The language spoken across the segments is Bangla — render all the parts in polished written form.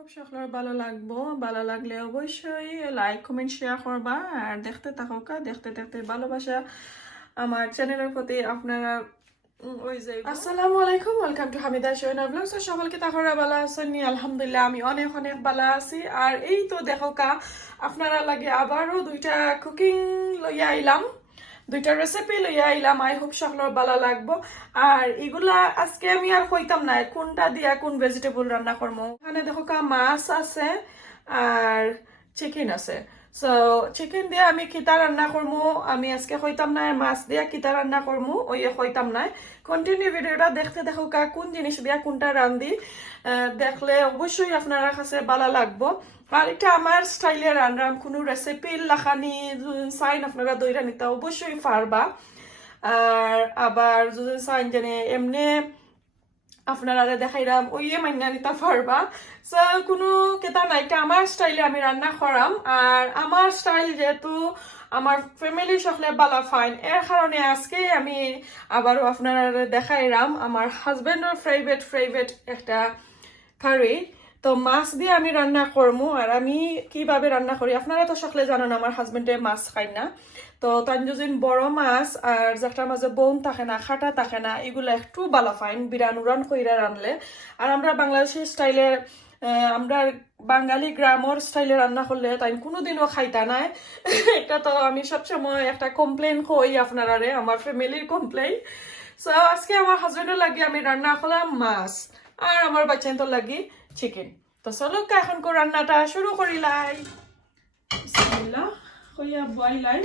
খুব সকলের ভালো লাগবো। ভালো লাগলে অবশ্যই লাইক কমেন্ট শেয়ার করবা আর দেখতে থাকা দেখতে দেখতে ভালোবাসা আমার চ্যানেলের প্রতি আপনারা ওই যে আসসালামু আলাইকুম, ওয়েলকাম টু হামিদা শোনা ব্লগস। সকলকে তাহলে ভালো আছেন? আলহামদুলিল্লাহ আমি অনেক অনেক ভালো আছি। আর এই তো দেখো আপনারা লাগে আবারও দুইটা কুকিং লইয়া আইলাম, দুইটা রেসিপি লইয়া আইলাম। আই হোপ সকলের ভালো লাগবো। আর এগুলা আজকে আমি আর কইতাম না কোনটা দিয়া কোন ভেজিটেবল রান্না করবো। এখানে দেখো মাছ আছে আর চিকেন আছে। সো চিকেন দিয়ে আমি কিতা রান্না করবো আমি আজকে কইতাম না, মাছ দিয়া কিতা রান্না করবো ওই কইতাম না। কন্টিনিউ ভিডিওটা দেখতে দেখো কোন জিনিস দিয়া কোনটা রান্ধি, দেখলে অবশ্যই আপনারা কাছে ভালো লাগবো। আর এটা আমার স্টাইলে রান্নাম, কোনো রেসিপি লাখানি সাইন আপনারা দইরা নিতে অবশ্যই পারবা। আর আবার যদি সাইন জানে এমনি আপনারা দেখাইলাম ওই মাইনা নিতে পারবা। সো কোনো কেতা নাই, এটা আমার স্টাইলে আমি রান্না করাম। আর আমার স্টাইল যেহেতু আমার ফ্যামিলি সকলে বালা ফাইন, এর কারণে আজকে আমি আবারও আপনারা দেখাইলাম আমার হাজবেন্ডের ফেভারিট একটা কারি। তো মাছ দিয়ে আমি রান্না করবো। আর আমি কিভাবে রান্না করি আপনারা তো সকলে জানেন, আমার হাজবেন্ডে মাছ খায় না। তো তাই যদি বড় মাছ আর যেটার মাঝে বোন থাকে না, খাটা থাকে না, এগুলো একটু ভালো ফাইন বিরান উড়ান কইরা রানলে। আর আমরা বাংলাদেশের স্টাইলে, আমরা বাঙালি গ্রামের স্টাইলে রান্না করলে তাই কোনোদিনও খাইতা নাই। এটা তো আমি সবসময় একটা কমপ্লেন কই আপনারা, আমার ফ্যামিলির কমপ্লেন। সো আজকে আমার হাজবেন্ডের লাগি আমি রান্না করলাম মাছ, আর আমার বাচ্চাদের লাগি চিকেন। তো চলো এখন রান্নাটা শুরু করিলাই। বিসমিল্লাহ কইয়া বইলাই।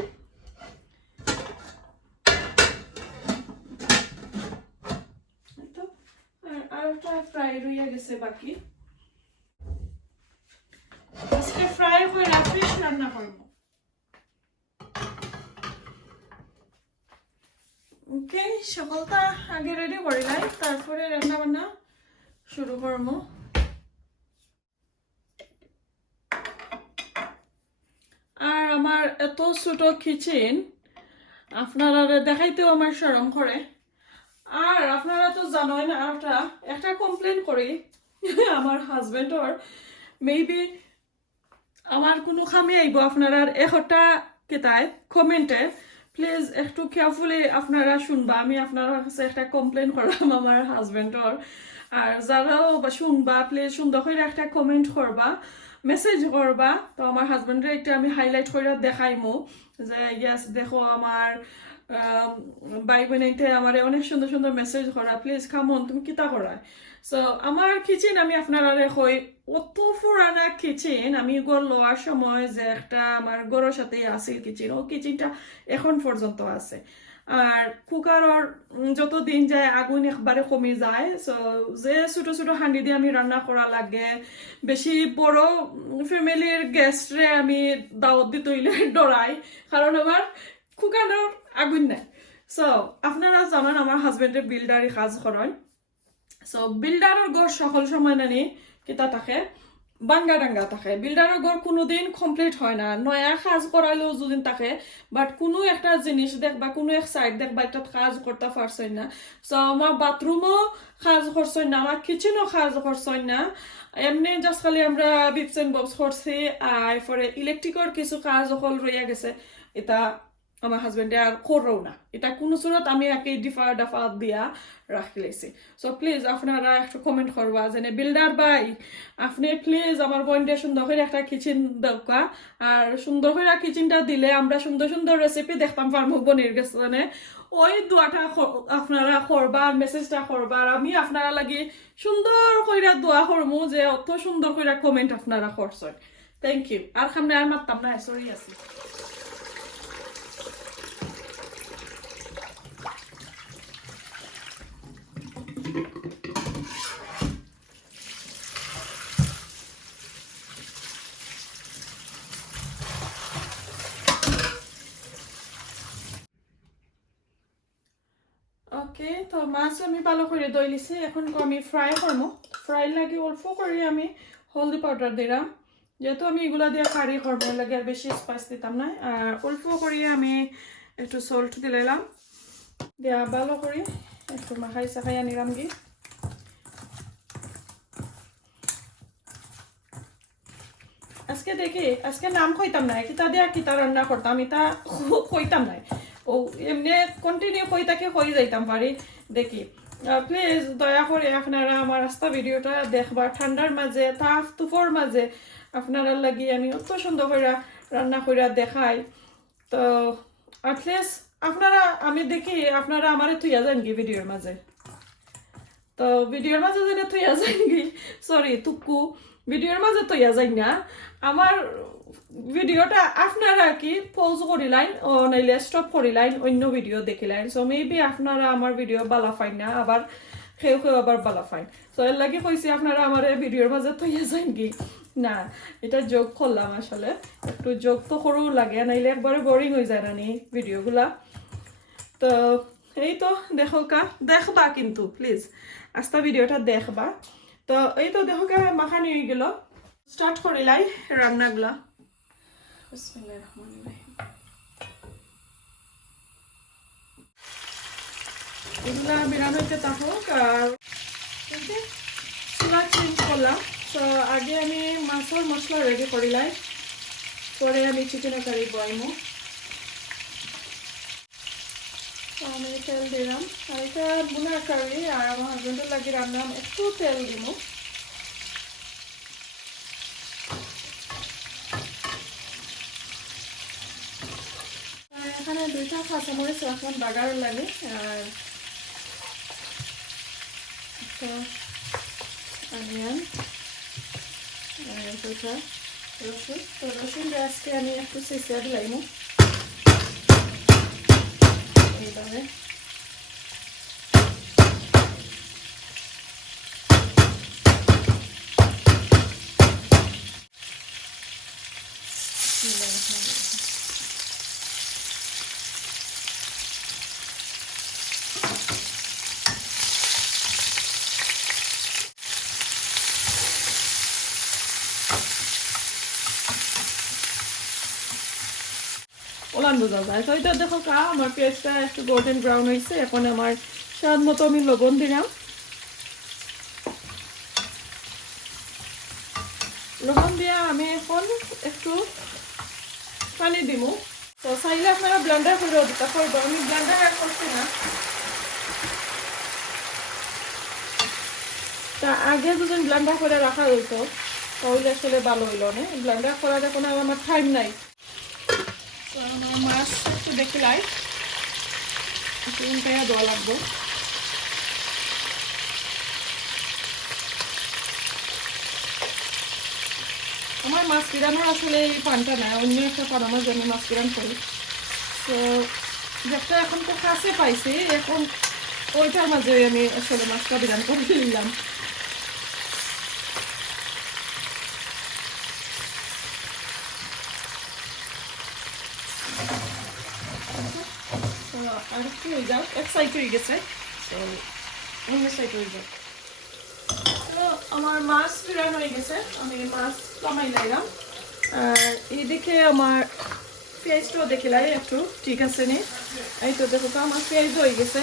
আর একটা ফ্রাই রইয়া গেছে বাকি, আজকে ফ্রাই করে ফিশ রান্না করবো। ওকে, সকলটা আগে রেডি করিলাই, তারপরে রান্না বান্না শুরু করবো। আর আমার এত ছোট কিচেন আপনারা দেখাইতেও আমার শরম করে। আর আপনারা তো জানেন আর একটা কমপ্লেন করি আমার হাজবেন্ডর, মেবি আমার কোনো খামি আইব আপনারা একটা কেতায় কমেন্টে, প্লিজ একটু কেয়ারফুলি আপনারা শুনবা। আমি আপনার কাছে একটা কমপ্লেন করলাম আমার হাজবেন্ডর। আর যারাও শুনবা প্লিজ সুন্দর করে একটা কমেন্ট করবা, মেসেজ করবা। তো আমার হাজবেন্ডের একটা আমি হাইলাইট করে দেখাইমু যে ইয়াস দেখো আমার ভাই বোনাইতে আমার অনেক সুন্দর সুন্দর মেসেজ করা, প্লিজ কামন তুমি কিতা করা। সো আমার কিচেন আমি আপনারা কই অত পুরানা কিচেন, আমি গড় লওয়ার সময় যে একটা আমার গড়ের সাথে আছে কিচেন, ও কিচেনটা এখন পর্যন্ত আছে। আর কুকারর যত দিন যায় আগুন একবারে কমে যায়। সো যে ছোট ছোট হাঁড়ি দিয়ে আমি রান্না করা লাগে, বেশি বড় ফ্যামিলির গেস্টরে আমি দাওয়াত দিতে হইলে ডরাই, কারণ আমার কুকারের আগুন নাই। সো আপনারা জানেন আমার হাজবেন্ডের বিল্ডারি কাজ করেন। সো বিল্ডারের ঘর সকল সময় নানি কিতা থাকে বাঙ্গা ডাঙ্গা থাকে। বিল্ডারের ঘর কোনোদিন কমপ্লিট হয় না, নয়া কাজ করালেও যদি থাকে, বাট কোনো একটা জিনিস দেখবা, কোনো এক সাইড দেখবা একটা কাজ করতে পারছেন না। সো আমার বাথরুমও কাজ করছেন না, আমার কিচেনও কাজ করছেন না। এমনি জাস্ট খালি আমরা বিপস এন্ড বক্স করছি। আর পরে ইলেকট্রিকের কিছু কাজ হল রইয়া গেছে, এটা আমার হাজবেন্ডে আর করও না। এটা কোনো সুরত আমি একে ডিফা ডাফা দিয়া রাখি লেছি। সো প্লিজ আপনারা একটু কমেন্ট করবা যে বিল্ডার ভাই আপনি প্লিজ আমার বোনটা সুন্দর করে একটা কিচেন দরকার। আর সুন্দর করে কিচেনটা দিলে আমরা সুন্দর সুন্দর রেসিপি দেখতাম পারবো বোনের কাছে। ওই দোয়াটা আপনারা করবা, মেসেজটা করবা। আর আমি আপনারা লাগি সুন্দর করে দোয়া করবো যে অত সুন্দর করে কমেন্ট আপনারা করছেন। Thank you. আর সামনে আর মারতাম না, সরি আছি। ওকে, তো মাছ আমি ভালো করে ধুই লিছি, এখন আমি ফ্রাই করবো। ফ্রাই লাগে অল্প করে আমি হলদি পাউডার দিলাম, যেহেতু আমি এগুলা দিয়ে কারি করবো লাগে আর বেশি স্পাইস দিতাম না। আর অল্প করে আমি একটু সল্ট দিলাম, দিয়া ভালো করে একটু মাখাই চাখাই আনিলাম গিয়ে। আজকে দেখি আজকে নাম কইতাম না কিতা দিয়া কিতা রান্না করতাম এটা কইতাম না ও এমনি কন্টিনিউ কইতাকে কই যাইতাম পারি দেখি প্লিজ দয়া করে আপনারা আমার রাস্তা ভিডিওটা দেখবা ঠান্ডার মাঝে তাপ তুফর মাঝে আপনারা লাগি আমি অত সুন্দর করে রান্না করে দেখাই তো অ্যাটলিস্ট আপনারা আমি দেখি আপনারা আমারে থুইয়া যান কি ভিডিওর মাঝে তো ভিডিওর মাঝে যেন থুইয়া যান কি সরি তুকু ভিডিওর মাঝে থুইয়া যাই না আমার ভিডিওটা আপনারা কি পজ করিলাইন ও নাইলে স্টপ করিলাইন অন্য ভিডিও দেখিলাইন সো মেবি আপনারা আমার ভিডিও বালা ফাইন না আবার কেউ কেউ আবার বালা ফাইন সো এর লাগে কইছি আপনারা আমার ভিডিওর মাঝে থইয়া যান কি না এটা যোগ করলাম আসলে একটু যোগ তো করু লাগে নাইলে একবারে বোরিং হয়ে যায় না নি ভিডিওগুলা তো এই তো দেখো কা দেখবা কিন্তু প্লিজ আস্তা ভিডিওটা দেখবা তো এই তো দেখো কা মাখানি হয়ে গেল স্টার্ট করিলাই রান্নাগুলা বিসমিল্লাহির রহমানির রহিম এগুলা বিরান হইতে থাকুক আর চুলা চেঞ্জ করলাম তো আগে আমি মাছের মশলা রেডি করিলাই পরে আমি চিকেনের কারি বয়ামু আমি তেল দিলাম আর এটা বুনার কারি আর আমার হাজবেন্ডের লাগে রান্না একটু তেল দিব এখানে দুইটা কাঁচামরিচ রাখলাম বাগার লাগে আর একটা অনিয়ন আর দুটা রসুন তো রসুনটা আজকে আমি একটু চেঁচা দিলাম এইভাবে ওলান বোঝা যায় তো এটা দেখো কা আমার পেঁয়াজটা একটু গোল্ডেন ব্রাউন হয়েছে এখন আমার স্বাদ মতো আমি লবণ দিলাম লবণ দিয়ে আমি এখন একটু পানি দিব তো চাইলে আপনারা ব্লেন্ডার করেও দিতে পারবো আমি ব্লেন্ডার অ্যাড করছি না তা আগে যদি ব্লেন্ডার করে রাখা হইতো তাহলে আসলে ভালো হইল না ব্লেন্ডার করার কোনো আমার টাইম নাই আমার মাছ একটু দেখিলাই একটু উল্টাইয়া দেওয়া লাগবো আমার মাছ কিরানোর আসলে এই পানটা না অন্য একটা পান আমার জন্য মাছ কিরান করি তো যেটা এখন তো কাছে পাইছি এখন ওইটার মাঝে আমি আসলে মাছটা বিরান করে নিলাম আর একটু হয়ে যাও এক সাইড হয়ে গেছে তো অন্য সাইড হয়ে যাও তো আমার মাছ ফিরান হয়ে গেছে আমি মাছ কমাই লাইলাম আর এইদিকে আমার পেঁয়াজটাও দেখিলাই একটু ঠিক আছে নি এই তো দেখো তো আমার পেঁয়াজ হয়ে গেছে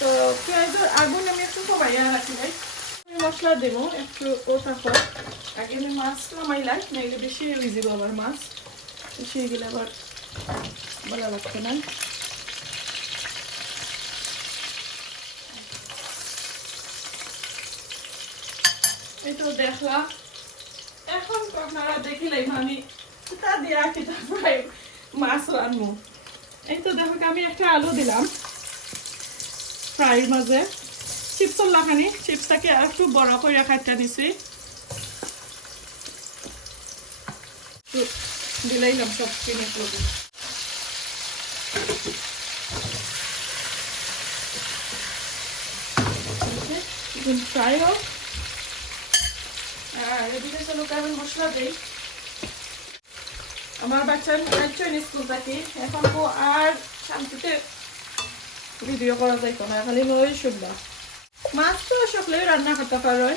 তো পেঁয়াজের আগুন আমি একটু কমাইয়া রাখিলাই আমি মশলা দেবো একটু ও থাকো আগে আমি মাছ কমাইলাই নাইলে বেশি হয়ে যাব আবার মাছ বেশি হয়ে গেলে আবার ভালো লাগছে না এই তো দেখলা এখন আপনারা দেখিলাই আমি তা দিয়া কিটা ফ্রাই মাছ রান্নু এই তো দেখো আমি একটা আলু দিলাম ফ্রাইয়ের মাঝে চিপসর লাগানি চিপসটাকে আর একটু বড় করে খাইটা দিছি দিলাইলাম সব কিনে করবো ফ্রাই হোক আর এদিকে চলো কারণ মশলা দেই আমার বাচ্চার স্কুল থাকি এখন তো আর শান্তিতে ভিডিও করা যাইতো না খালি মই শুনবা মাছ তো সকলেই রান্না করতে পারেন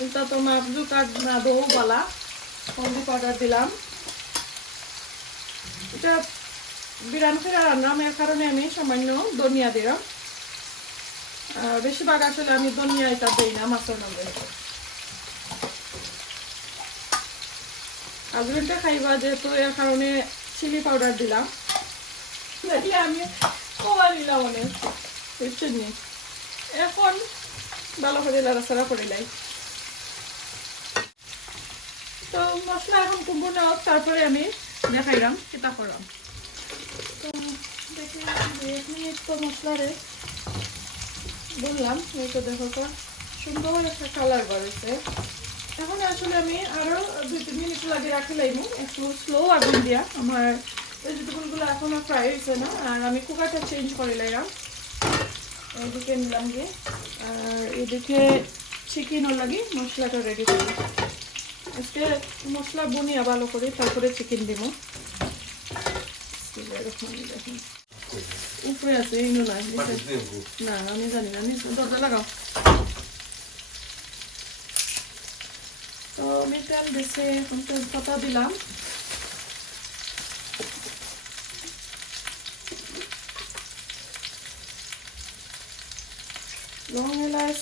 এটা তো মাছ কাজ না দৌ বলা হলদি পাউডার দিলাম এটা বিরান ফেরা রান্নার কারণে আমি সামান্য ধনিয়া দিলাম আর বেশিরভাগ আসলে আমি ধনিয়া এটা দিই না মাছের মধ্যে হাজবেন্ডটা খাইবা যেহেতু এর কারণে চিলি পাউডার দিলাম, নাহলে আমি কমা নিলাম অনেক, বুঝছেন নি। এখন ভালো করে লাড়াচাড়া করে লাই। তো মশলা এখন কুমড়ো নেওয়া, তারপরে আমি দেখাইলাম কেটা করলাম। তো দেখলাম 1 মিনিট তো মশলারে বললাম, এই তো দেখো তো সুন্দর একটা কালার বাড়ছে। এখন আসলে আমি আরো 2-3 মিনিট লাগে রাখি লাইব, একটু স্লো আগুন দিয়া। আমার ভেজিটেবলগুলো এখনো ফ্রাই হয়েছে না, আর আমি কুকারটা চেঞ্জ করে লাইলাম। এদিকে নিলাম গিয়ে, আর এদিকে চিকেনও লাগি মশলাটা রেডি করি। আজকে মশলা বুনিয়া ভালো করে তারপরে চিকেন দিব। উপরে আছে এই না, না আমি জানি না, দরজা লাগাও। তো আমি তেল দিচ্ছি, এখন তেজপাতা দিলাম, লং এলাচ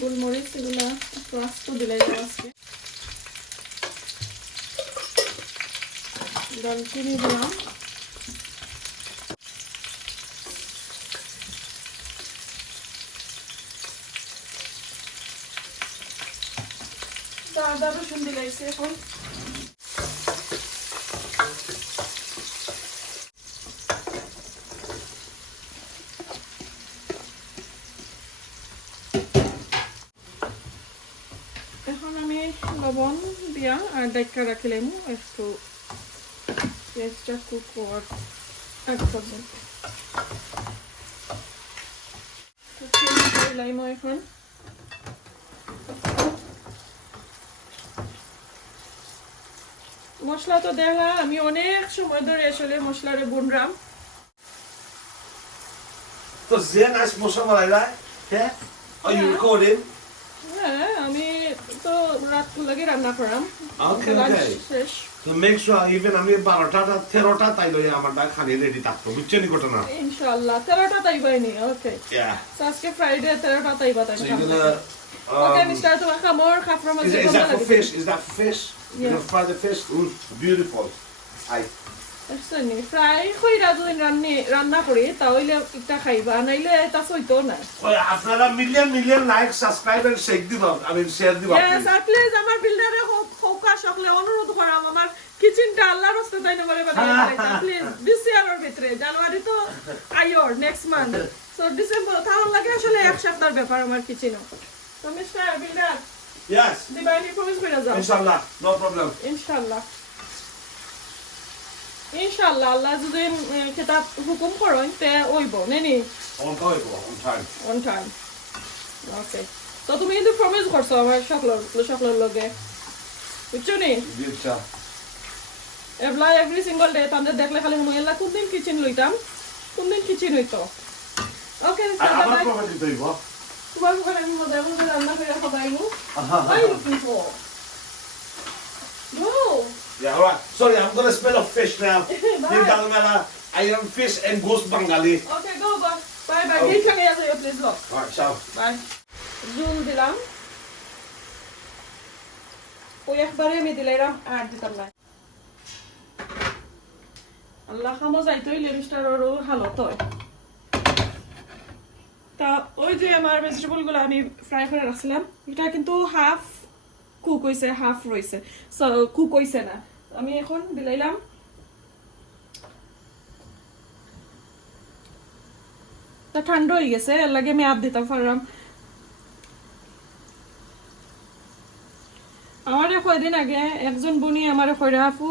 গোলমরিচ এগুলা একটু আস্ত দিলাই আজকে। দারচিনি দিলাম, আদা রসুন দিলাইছে। এখন আমি লবণ দিয়া আর ডাইকা রাখিলাম একটু পেঁয়াজটা কুক হওয়ার আগ পর্যন্ত। এখন মশলা তো দেখলাম আমি অনেক সময় ধরে আসলে মশলারে বুনরাম। তো sehr nice Musa Malayla. Yeah? Are you recording? হ্যাঁ, আমি তো রাত লাগে রান্না করাম। Okay, okay. শেষ। So make sure even আমি 12টা 13টা তাই লই আমারটা খালি রেডি থাকতো, বুঝছেন ঘটনা? ইনশাআল্লাহ 13টা তাইবাইনি। ওকে। Yeah. So আজকে ফ্রাইডে 13টা তাইবা তাই। So you're gonna Okay, we start to make more khafra is that for fish? Is that for fish? Yeah. You're gonna fry the fish? Ooh, beautiful. Aye. আসলে ফ্রাই কইরা যদি রান্না করি তাহলে একটা খাইবা, নাইলে তা সইতো না। ওই আপনারা million like subscribe and share দিবা, আমি শেয়ার দিবা। Yes, at least আমার বিল্ডারে ফোকাস সকলে অনুরোধ করাম আমার কিচেনটা আল্লাহর রাস্তা তাই না বলে প্লিজ দিস ইয়ারের ভিতরে, জানুয়ারি তো আইওর নেক্সট মান্থ, সো ডিসেম্বর তাহলে লাগে আসলে এক সপ্তাহের ব্যাপার আমার কিচেনও। তো মিস্টার বিল্ডার, Yes. দিবাইনি প্রমিস করে যাও। ইনশাআল্লাহ, no problem. ইনশাআল্লাহ ইনশাআল্লাহ আল্লাহ যদি কিতাব হুকুম করেন তে ওইব নেনি On time. On time. Okay, তো তুমি কিন্তু প্রমিস করছো আমার সকলের লগে, বুঝছো নি? Yes, এভরি সিঙ্গল ডে তাদের দেখলে খালি মনে হয় কোন দিন কিচেন লইতাম, কোন দিন কিচেন হইতো। ওকে, আমার প্রপার্টি তৈব। তোমার ঘরে আমি মজা করে রান্না করে খাবাইমু। I looking for no. Yeah, all right. Sorry, I'm gonna smell of fish now. I am fish and ghost Bengali. Okay, go go, bye bye. গেট লাগে আসো please go. All right, ciao. Bye. জুল দিলাম, ওই একবারে আমি দিলাম আর দিতাম না। আল্লাহ খামো যাইতই লেমিস্টারও হালত হয়। তা ওই যে আমার ভেজিটেবল গুলো আমি ফ্রাই করে রাখছিলাম, এটা কিন্তু হাফ কুক হইছে, হাফ রইছে, সো কুক হইছে না। আমি এখন দিলাইলাম তা ঠান্ডা হয়ে গেছে, এর লাগে আমি আপ দিতাম পারলাম। আমারে কয়দিন আগে একজন বুনি আমারে কইরা, আপু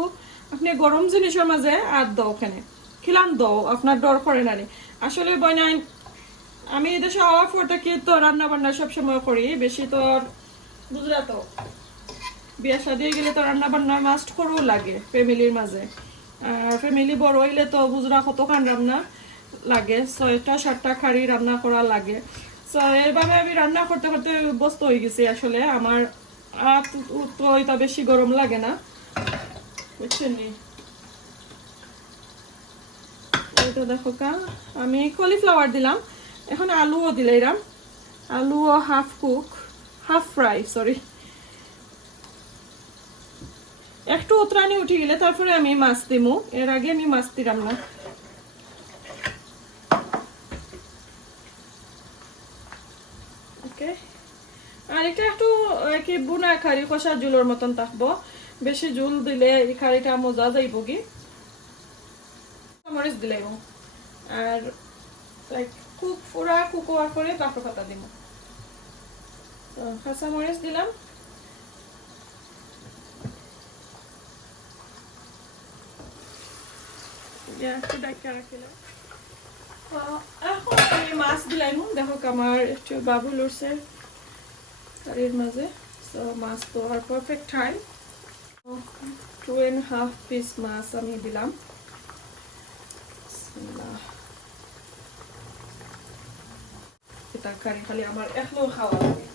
আপনি গরম জিনিসের মাঝে আদ দাও, ওখানে খিলান দাও, আপনার ডর করে না। আসলে বয়নাই আমি এদেশে হওয়ার পর থেকে তো রান্না বান্না সবসময় করি, বেশি তো বুঝলা তো বিয়া শাদি গেলে তো রান্না বান্না মাস্ট করও লাগে ফ্যামিলির মাঝে। আর ফ্যামিলি বড় হইলে তো বুঝরা কতখান রান্না লাগে, 6টা-7টা খাড়ি রান্না করা লাগে। সো এইভাবে আমি রান্না করতে করতে ব্যস্ত হয়ে গেছি। আসলে আমার তো এটা বেশি গরম লাগে না, বুঝছেন নি? এইটা দেখো কা আমি কলিফ্লাওয়ার দিলাম, এখন আলুও দিলাম, আলুও half cook, half fry, sorry. একটু উতরানি উঠে গেলে তারপরে আমি মাছ দিমু, এর আগে আমি মাছ দিলাম না। ওকে, আর এটা একটু কি বুনা খারি কষা জুলের মতন থাকবো, বেশি জুল দিলে এই খারিটা মজা যাইব কি। মরিচ দিলাম আর কুক পুরা কুক হওয়ার পরে তারপর পাতা দিব। কাঁচা মরিচ দিলাম, একটু ডাইকা রাখিলাম। এখন আমি মাছ দিলাম, দেখো আমার একটু বাবুল উঠছে কারির মাঝে। সো মাছ তো আর পারফেক্ট টাইম, 2.5 পিস মাছ আমি দিলাম। তরকারি খালি আমার একলো খাওয়া লাগে।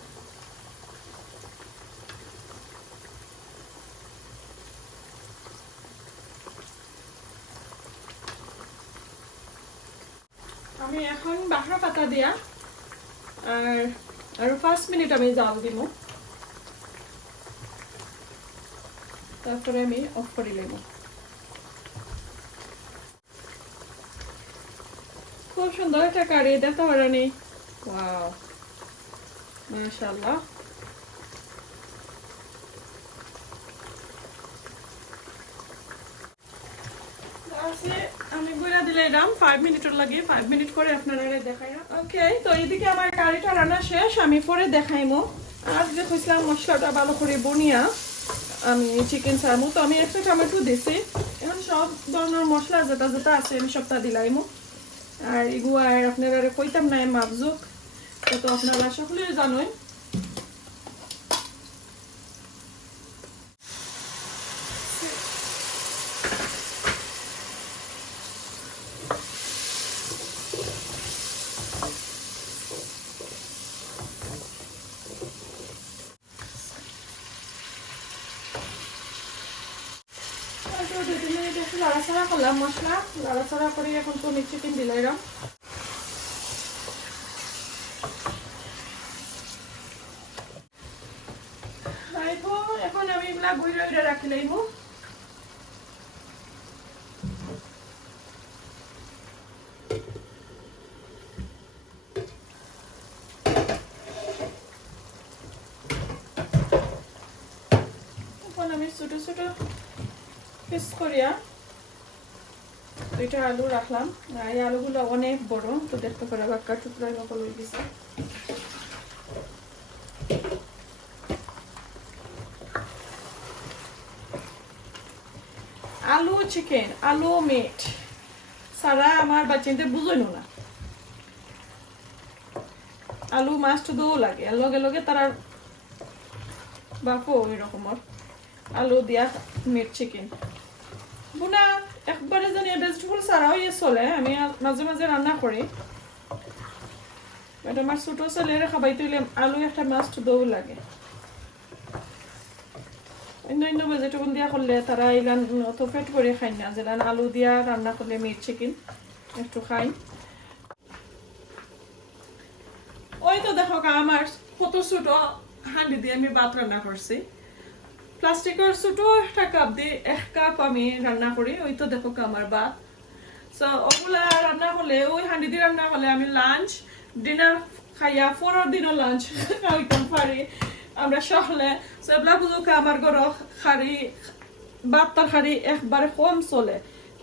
আমি এখন বাহরা পাতা দিয়া আর 5 মিনিট আমি জাল দিব, তারপরে আমি অফ করে নেব। খুব সুন্দর একটা কারি দেখতে পারেনি, ওয়াও মাশাআল্লাহ। আমি গুঁড়া দিলে এলাম 5 মিনিটের লাগে, 5 মিনিট করে আপনারা দেখাই। ওকে, তো এইদিকে আমার কারিটা রান্না শেষ, আমি পরে দেখাইমো। আর যে কইছিলাম মশলাটা ভালো করে বনিয়া আমি চিকেন চামু, তো আমি একটা টমেটো দিছি। এখন সব ধরনের মশলা যেটা যেটা আছে আমি সবটা দিলাইমো। আর এগুলো আর আপনারা কইতাম না মাপজুক, তো আপনারা সকলেই জানোই। লাড়াচাড়া করলাম মশলা, লাড়াচাড়া করে এখন তো আমি চিকেন দিলাইলাম। এখন আমি এগুলা গুঁড়া গুঁড়া রাখি লাইব। এখন আমি ছোট ছোট পিস করিয়া 2টা আলু রাখলাম। এই আলুগুলো অনেক বড়, তো দেখতে পারে বাক্কা টুকরা নকল হয়ে গেছে। আলু চিকেন, আলু মিট সারা আমার বাচ্চাদের বুঝইনো না। আলু মাছ তো লাগে, লগে লগে তারা বাপো ওই রকমের আলু দিয়া মিট চিকেন বুনা একবারে জানি ভেজিটেবল ছাড়াও ইয়ে চলে। আমি মাঝে মাঝে রান্না করি, এটা আমার ছোট ছেলের খাবাই তুইলে আলু একটা মাছ তো লাগে। অন্য অন্য ভেজিটেবল দিয়া করলে তারা এলান অত ফেট করে খাই না, যেলান আলু দিয়া রান্না করলে মিট চিকেন একটু খাই। ওই তো দেখো আমার কত ছোট হাঁড়ি দিয়ে আমি ভাত রান্না করছি। প্লাস্টিকের ছোট একটা কাপ দিয়ে 1 কাপ আমি রান্না করি। ওই তো দেখো আমার ভাত। সো ওগুলা রান্না করলে ওই হাঁড়ি দিয়ে রান্না করলে আমি লাঞ্চ ডিনার খাইয়া 4 দিনও লাঞ্চ খাইতাম পারি আমরা সহলে। সো এগুলা বুঝুক আমার ঘর খাড়ি ভাত তরকারি একবারে কম চলে,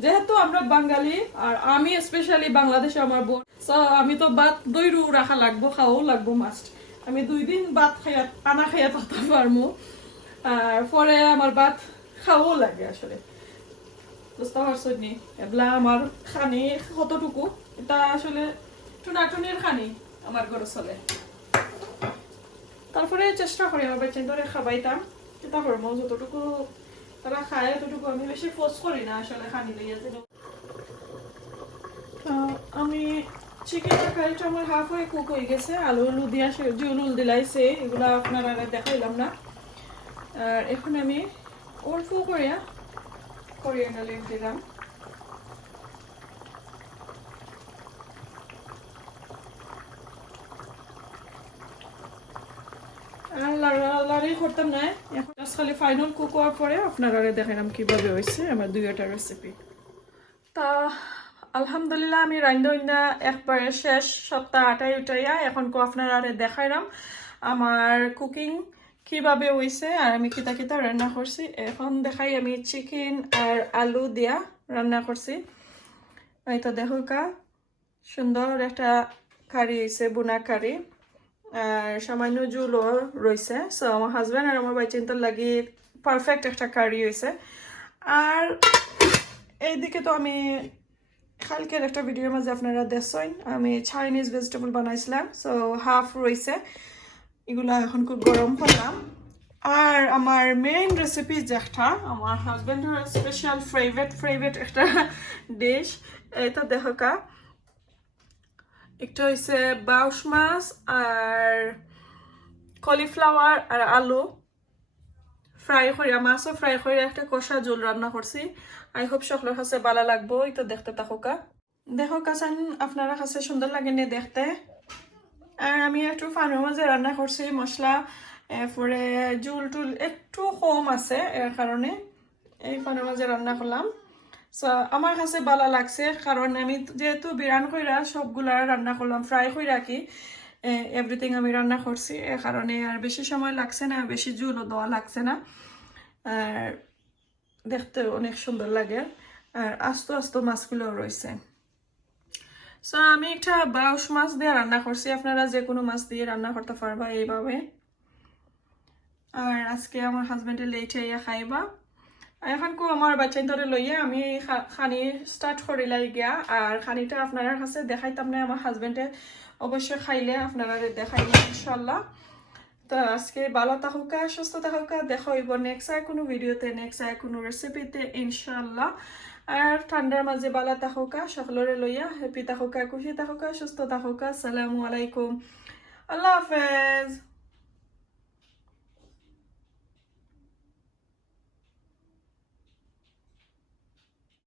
যেহেতু আমরা বাঙালি আর আমি স্পেশালি বাংলাদেশে আমার বোন। সো আমি তো ভাত দইরু রাখা লাগবো, খাওয়াও লাগবো মাস্ট। আমি 2 দিন ভাত খাইয়া পানা খাইয়া থাকতে পারবো, আর পরে আমার ভাত খাওয়াও লাগে আসলে। বুঝতে পারছো নি এগুলা আমার খানি কতটুকু, এটা আসলে টুনাটুনির খানি আমার ঘরে চলে। তারপরে চেষ্টা করি আমার বাচ্চাদের খাবাইতাম, চেষ্টা করবো যতটুকু তারা খায় ততটুকু। আমি বেশি ফোর্স করি না আসলে খানি লইয়া দিল। আমি চিকেন তরকারিটা আমার হাফ হয়ে কুক হয়ে গেছে, আলু উলু দিয়া জুল দিলাইছে, এগুলা আপনারা দেখাইলাম না। আর এখন আমি অল্প করিয়া কোরিয়ান্ডার লিভ দিলাম। আর লাড়ি করতাম না এখন খালি ফাইনাল কুক হওয়ার পরে আপনারা দেখালাম কিভাবে হয়েছে আমার দুইটা রেসিপি তা আলহামদুলিল্লাহ আমি রান্না একবারে শেষ সপ্তাহ আটাই উঠাইয়া এখন আপনারা দেখাইলাম আমার কুকিং কিভাবে হয়েছে আর আমি কিতা কিতা রান্না করছি এখন দেখাই আমি চিকেন আর আলু দিয়া রান্না করছি এই তো দেখো কা সুন্দর একটা কারি হয়েছে বুনা কারি আর সামান্য জুলও রয়েছে সো আমার হাজব্যান্ড আর আমার বাইচিন্তার লাগি পারফেক্ট একটা কারি হয়েছে আর এইদিকে তো আমি কালকের একটা ভিডিওর মাঝে আপনারা দেখছেন আমি চাইনিজ ভেজিটেবল বানাইছিলাম সো হাফ রয়েছে এগুলা এখন খুব গরম করলাম আর আমার মেইন রেসিপি যেটা আমার হাজব্যান্ডের স্পেশাল ফেভারিট একটা ডিশ এটা দেখো কা একটা হয়েছে বাউশ মাছ আর কলিফ্লাওয়ার আর আলু ফ্রাই করিয়া মাছও ফ্রাই করিয়া একটা কষা ঝোল রান্না করছি আই হোপ সকলের কাছে ভালো লাগবো এটা দেখতে থাকুকা দেখো কাছেন আপনারা কাছে সুন্দর লাগে নে দেখতে আর আমি একটু ফানের মাঝে রান্না করছি মশলা এরপরে ঝোল টুল একটু কম আছে এর কারণে এই ফানের মাঝে রান্না করলাম সো আমার কাছে ভালো লাগছে কারণ আমি যেহেতু বিরান কইরা সবগুলা রান্না করলাম ফ্রাই কইরা কি এভরিথিং আমি রান্না করছি এর কারণে আর বেশি সময় লাগছে না বেশি ঝোলও দেওয়া লাগছে না আর দেখতে অনেক সুন্দর লাগে আর আস্তে আস্তে মাছগুলো রয়েছে সো আমি একটা বাউশ মাছ দিয়ে রান্না করছি আপনারা যে কোনো মাছ দিয়ে রান্না করতে পারবা এইভাবে আর আজকে আমার হাজবেন্ডে লেট হইয়া খাইবা এখন কো আমার বাচ্চা ধরে লইয়া আমি খানি স্টার্ট করিলাই গিয়া আর খানিটা আপনারা কাছে দেখাইতাম না আমার হাজবেন্ডে অবশ্যই খাইলে আপনারা দেখাইলে ইনশাল্লাহ তো আজকে ভালো থাকুকা সুস্থ থাকুকা দেখা হইব নেক্সট আর কোনো ভিডিওতে নেক্সট আর কোনো রেসিপিতে ইনশাল্লাহ আর ঠান্ডার মাঝে ভালো থাকুকা সকলরে লইয়া হ্যাপি থাকুকা খুশি থাকুকা সুস্থ থাকুকা আসসালামু আলাইকুম আল্লাহ হাফেজ